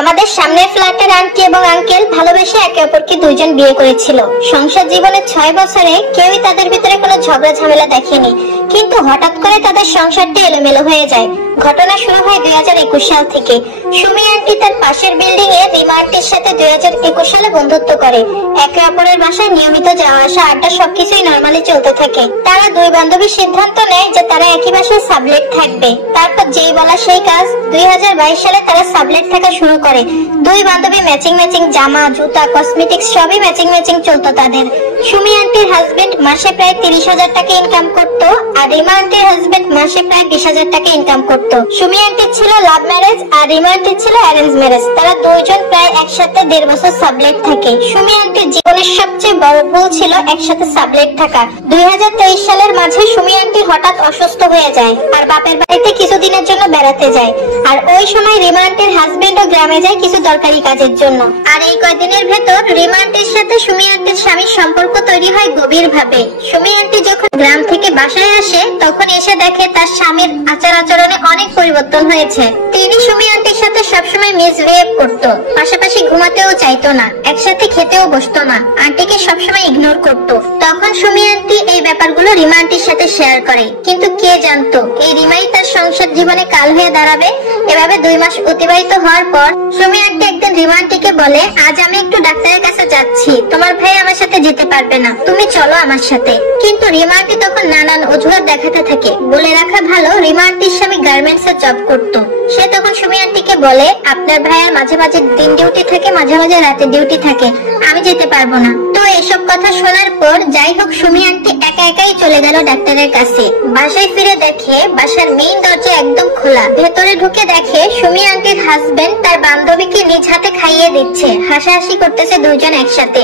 আমাদের সামনের ফ্ল্যাটের আন্টি এবং আঙ্কেল ভালোবেসে একে অপরকে দুইজন বিয়ে করেছিল। সংসার জীবনের 6 বছরে কেউই তাদের ভিতরে কোনো ঝগড়া ঝামেলা দেখেনি, কিন্তু হঠাৎ করে তাদের সংসারটা এলোমেলো হয়ে যায়। ঘটনা শুরু হয় 2021 সাল থেকে। সুমি আন্টি তার পাশের বিল্ডিং এ রিমা আন্টির সাথে 2021 সালে বন্ধুত্ব করে। একে অপরের বাসায় নিয়মিত যাওয়া আসা, আড্ডা সবকিছুই নরমালি চলতে থাকে। তারা দুই বান্ধবী সিদ্ধান্ত নেয় যে তারা একই বাসায় সাবলেট থাকবে। তারপর যেই বলা সেই কাজ, 2022 সালে তারা সাবলেট থাকা শুরু করে। দুই বান্ধবী ম্যাচিং ম্যাচিং জামা, জুতা, কসমেটিক্স সবই ম্যাচিং ম্যাচিং চলতো তাদের। সুমি আন্টির হাজবেন্ড মাসে প্রায় 30,000 টাকা ইনকাম করতো, আর রিমা আন্টির হাজবেন্ড মাসে প্রায় 20,000 টাকা ইনকাম করতো। সুমি আন্টির ছিল লাভ ম্যারেজ আর রিমা আন্টির ছিল অ্যারেঞ্জ ম্যারেজ। তারা দুইজন প্রায় একসাথে 1.5 বছর সাবলেট থাকে। সুমি আন্টির জীবনের সবচেয়ে বড় ভুল ছিল একসাথে সাবলেট থাকা। 2023 সালের মাঝে সুমি আন্টি হঠাৎ অসুস্থ হয়ে যায় আর বাপের বাড়িতে কিছুদিনের জন্য বেড়াতে যায়। আর ওই সময় রিমা আন্টির হাজবেন্ডও গ্রামে যায় কিছু দরকারি কাজের জন্য। আর এই কয়েকদিনের ভেতর রিমা আন্টির সাথে সুমি আন্টির স্বামীর সম্পর্ক তৈরি হয় গভীর ভাবে। সুমি আন্টি যখন গ্রাম থেকে বাসায় আসে তখন এসে দেখে তার স্বামীর আচার আচরণে অনেক পরিবর্তন হয়েছে। তিনি সুমি আন্টির সাথে সবসময় মিসবিহেভ করতো, পাশাপাশি ঘুমাতেও চাইতো না, একসাথে খেতেও বসতো না, আন্টিকে সবসময় ইগনোর করতো। তখন সুমি আন্টি এই ব্যাপারগুলো রিমা আন্টির সাথে শেয়ার করে, কিন্তু কে জানতো এই রিমাই তার সংসার জীবনে কাল হয়ে দাঁড়াবে। এভাবে 2 মাস অতিবাহিত হওয়ার পর সুমি আন্টি একদিন রিমা আন্টিকে বলে, আজ আমি একটু ডাক্তারের কাছে যাচ্ছি, তোমার ভাই আমার সাথে যেতে পারবে না, তুমি চলো আমার সাথে। কিন্তু রিমা আন্টি তখন নানান অজুহাত দেখাতে থাকে। বলে রাখা ভালো, রিমা আন্টির স্বামী গার্মেন্টস এ জব করতো। সে তখন সুমি আন্টিকে বলে, আপনার ভাইয়ের মাঝে মাঝে দিন ডিউটি থাকে, মাঝে মাঝে রাতে ডিউটি থাকে, আমি যেতে পারবো না। তো এসব কথা শোনার পর যাই হোক সুমি আন্টি একা একাই চলে গেল ডাক্তারের কাছে। বাসায় ফিরে দেখে বাসার মেইন দরজা একদম খোলা। ভেতরে ঢুকে দেখে সুমি আন্টির হাজবেন্ড তার বান্ধবীকে নিজ হাতে খাইয়ে দিচ্ছে, হাসাহাসি করতেছে দুইজন একসাথে।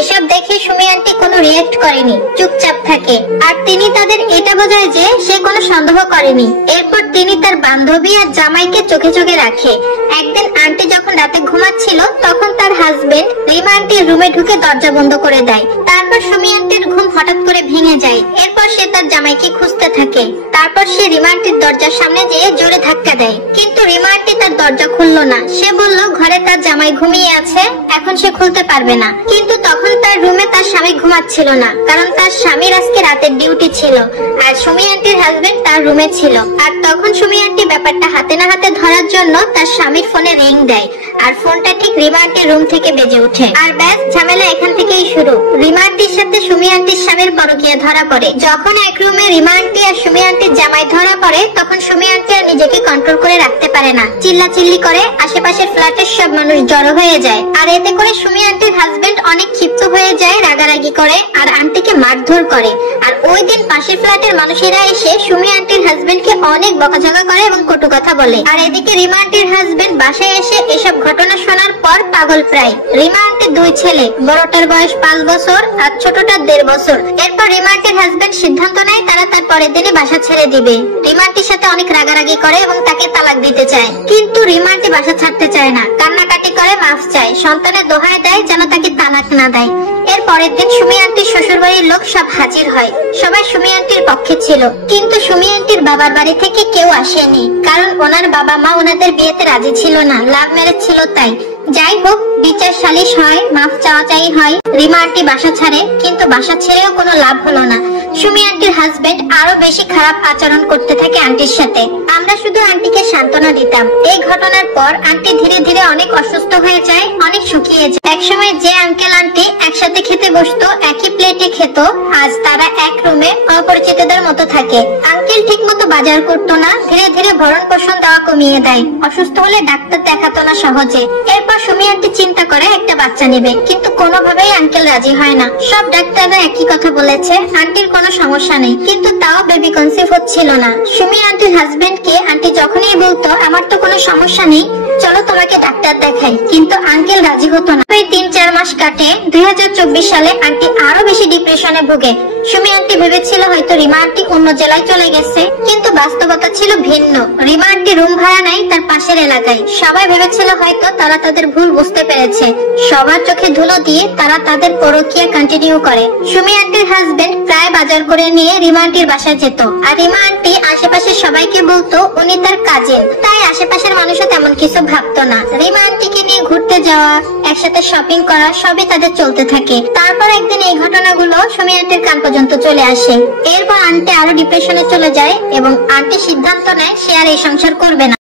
এসব দেখে সুমি আন্টি কোনো রিয়েক্ট করেনি, চুপচাপ থাকে। আর তিনি তাদের এটা বোঝায় যে সে কোনো সন্দেহ করেনি। এরপর তিনি তার বান্ধবী আর জামাইকে চোখে চোখে রাখে। একদিন আন্টি যখন রাতে ঘুমাচ্ছিল তখন তার হাজবেন্ড রিমা আন্টির রুমে ঢুকে দরজা বন্ধ করে দেয়। তারপর সুমি আন্টির ঘুম হঠাৎ করে ভেঙে যায়। এরপর সে তার জামাইকে খুঁজতে থাকে। তারপর সে রিমা আন্টির দরজার সামনে যেয়ে জোরে ধাক্কা দেয়, কিন্তু রিমা আন্টি তার দরজা খুললো না। সে বলল ঘরে তার জামাই ঘুমিয়ে আছে, এখন সে খুলতে পারবে না। কিন্তু তখন তার রুমে তার স্বামী ঘুমাচ্ছিল না, কারণ তার স্বামীর আজকে রাতের ডিউটি ছিল আর সুমি আন্টির হাজবেন্ড তার রুমে ছিল। আর তখন সুমি আন্টি ব্যাপারটা হাতে না হাতে ধরার জন্য তার স্বামীর ফোনে রিং দেয়, আর ফোনটা ঠিক রিমা আন্টির রুম থেকে বেজে ওঠে। আর ব্যাস, ঝামেলা এখান থেকেই শুরু। রিমা আন্টির সাথে সুমি আন্টির স্বামীর পরকীয়া ধরা পড়ে। যখন এক রুমে রিমা আন্টি আর সুমি আন্টির জামাই ধরা পড়ে তখন সুমি আন্টি আর নিজেকে কন্ট্রোল করে রাখতে পারে না, চিল্লাচিল্লি করে। আশেপাশের ফ্ল্যাটের সব মানুষ জড়ো হয়ে যায়। আর এতে করে সুমি আন্টির হাজবেন্ড অনেক ক্ষিপ্ত হয়ে যায়, রাগারাগি করে আর আন্টিকে মারধর করে। আর ওই দিন পাশের ফ্ল্যাটের মানুষেরা এসে সুমি আন্টির হাজবেন্ডকে অনেক বকাঝকা করে এবং কটু কথা বলে। আর এদিকে রিমা আন্টির হাজবেন্ড বাসায় এসে এসব ঘটনা শোনার পর পাগল প্রায়। রিমা আন্টির 2 ছেলে, বড়টার বয়স 5 বছর আর ছোটটার 1.5 বছর। এরপর রিমা আন্টির হাজবেন্ড সিদ্ধান্ত নেয় তারা তার পরের দিনে বাসা ছেড়ে দিবে। রিমা আন্টির সাথে অনেক রাগারাগি করে এবং তাকে তালাক দিতে চায়, কিন্তু রিমা আন্টি বাসা ছাড়তে চায় না, কান্নাকাটি করে, মাফ চায়, সন্তানের দোহাই দেয় যেন তাকে তালাক না দেয়। এর পরের দিন সুমি আন্টির শ্বশুর বাড়ির লোক সব হাজির হয়। সবাই সুমি আন্টির পক্ষে ছিল, কিন্তু সুমি আন্টির বাবার বাড়ি থেকে কেউ আসেনি, কারণ ওনার বাবা মা ওনাদের বিয়েতে রাজি ছিল না, লাভ ম্যারেজ ছিল তাই। যাই হোক, বিচার সালিশ হয়, মাফ চাওয়াচাই হয়। রিমা আন্টি বাসা ছাড়ে, কিন্তু বাসা ছেড়েও কোনো লাভ হলো না। সুমি আন্টির হাজবেন্ড আরো বেশি খারাপ আচরণ করতে থাকে আন্টির সাথে। আমরা শুধু আন্টিকে সান্ত্বনা দিতাম। এই ঘটনার পর আন্টি ধীরে ধীরে অনেক অসুস্থ হয়ে যায়, অনেক শুকিয়ে যায়। একসময় যে আঙ্কেল আন্টি একসাথে খেতে বসতো, একই প্লেটে খেত, আজ তারা এক রুমে অপরিচিতদের মতো থাকে। আঙ্কেল ঠিক মতো বাজার করতো না, ধীরে ধীরে ভরণ পোষণ দেওয়া কমিয়ে দেয়, অসুস্থ হলে ডাক্তার দেখাতো না সহজে। এরপর সুমি আন্টি চিন্তা করে একটা বাচ্চা নেবে, কিন্তু কোনোভাবেই আঙ্কেল রাজি হয় না। সব ডাক্তাররা একই কথা বলেছে, আন্টির কোনো সমস্যা নেই, কিন্তু তাও বেবি কনসিভ হচ্ছিল না। সুমি আন্টির হাজবেন্ডকে আন্টি যখনই বলতো আমার তো কোনো সমস্যা নেই, চলো তোমাকে ডাক্তার দেখাই, কিন্তু আঙ্কেল রাজি হতো না। 3-4 মাস কাটে। 2024 সালে আন্টি আরো বেশি ডিপ্রেশনে ভোগে। সুমি আন্টি ভেবেছিল হয়তো রিমা আন্টি অন্য জেলায় চলে গেছে, কিন্তু বাস্তবতা ছিল ভিন্ন। রিমা আন্টি রুম ভাড়া নাই তার পাশের এলাকায়। সবাই ভেবেছিল হয়তো তারা তাদের ভুল বুঝতে পেরেছে। সবার চোখে ধুলো দিয়ে তারা তার তাদের পরকীয়া কন্টিনিউ করে। সুমি আন্টির হাজবেন্ড প্রায় বাজার করে নিয়ে রিমা আন্টির বাসায় যেত, আর রিমা আন্টি আশেপাশের সবাইকে বলতো উনি তার কাজিন, তাই আশেপাশের মানুষও তেমন কিছু ভাবতো না। রিমা আন্টিকে নিয়ে ঘুরতে যাওয়া, একসাথে শপিং করা সবই তাদের চলতে থাকে। তারপর একদিন এই ঘটনাগুলো সুমি আন্টির কান পর্যন্ত চলে আসে। এরপর আন্টি আরো ডিপ্রেশনে চলে যায় এবং আন্টি সিদ্ধান্ত নেয় সে আর এই সংসার করবে না।